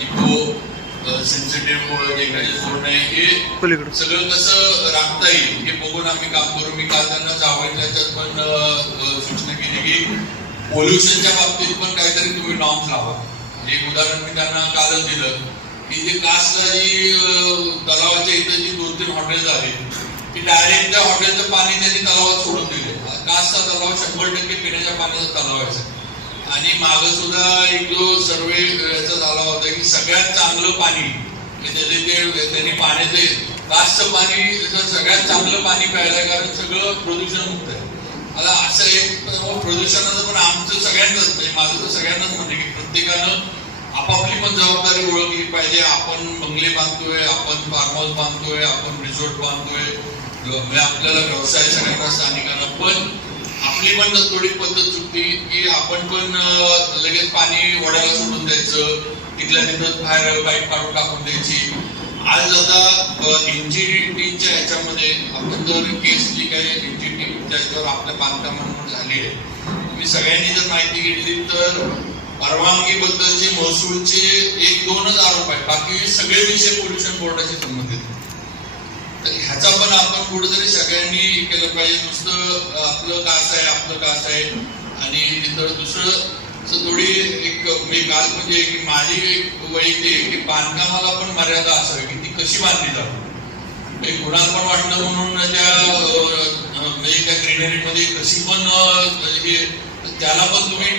Sensitive जे काही जोडणं आहे हे सगळं कसं राखता येईल हे बघून आम्ही काम करू. मी काल त्यांना जावळल्याच्यात पण सूचना केली की पोल्युशनच्या बाबतीत पण काहीतरी तुम्ही नॉर्म्स लावा. एक उदाहरण मी त्यांना कालच दिलं की जे कासला जी तलावाच्या इथं जी दोन तीन हॉटेल्स आली की डायरेक्ट त्या हॉटेलचं पाणी त्यांनी तलावात सोडून दिले कासचा तलाव शंभर टक्के पिण्याच्या पाण्याचा तलाव आहे. आणि माग सुद्धा एक जो सर्वे याचा झाला होता की सगळ्यात चांगलं पाणी त्याचे ते त्यांनी पाण्याचे कासचं पाणी सगळ्यात चांगलं पाणी प्यायला कारण सगळं प्रदूषण मुक्त आहे. आता असं एक हो, प्रदूषणाचं पण आमचं सगळ्यांनाच म्हणजे माझं तर सगळ्यांनाच म्हणते की प्रत्येकानं आपापली पण जबाबदारी ओळखली पाहिजे. आपण बंगले बांधतोय आपण फार्म हाऊस बांधतोय आपण रिसॉर्ट बांधतोय. म्हणजे आपल्याला व्यवसाय सगळ्यांना स्थानिकांना पण आपली पण थोडी पद्धत चुकली की आपण पण लगेच पाणी वडायला सोडून द्यायचं. तिथल्या तिथं फायर बाईक काढून टाकून द्यायची. आज आता एनजीटीच्या ह्याच्यामध्ये आपण जर केस जी काही एनजीटीच्या ह्याच्यावर आपल्या बांधकामांवर झाली आहे. मी सगळ्यांनी जर माहिती घेतली तर परवानगी बद्दलचे महसूलचे एक दोनच आरोप आहेत. बाकी सगळे विषय पोल्युशन बोर्डाशी संबंधित तर ह्याचा पण आपण कुठेतरी सगळ्यांनी केलं पाहिजे. नुसतं आपलं कास आहे आपलं कास आहे. आणि तिथं दुसरं थोडी एक मी काल म्हणजे की माझी एक वैयक्तिक की बांधकामाला पण मर्यादा असावी की ती कशी बांधली जावी. म्हणजे एक पण वाटलं म्हणून त्या म्हणजे त्या ग्रेनरीमध्ये कशी पण त्याला पण तुम्ही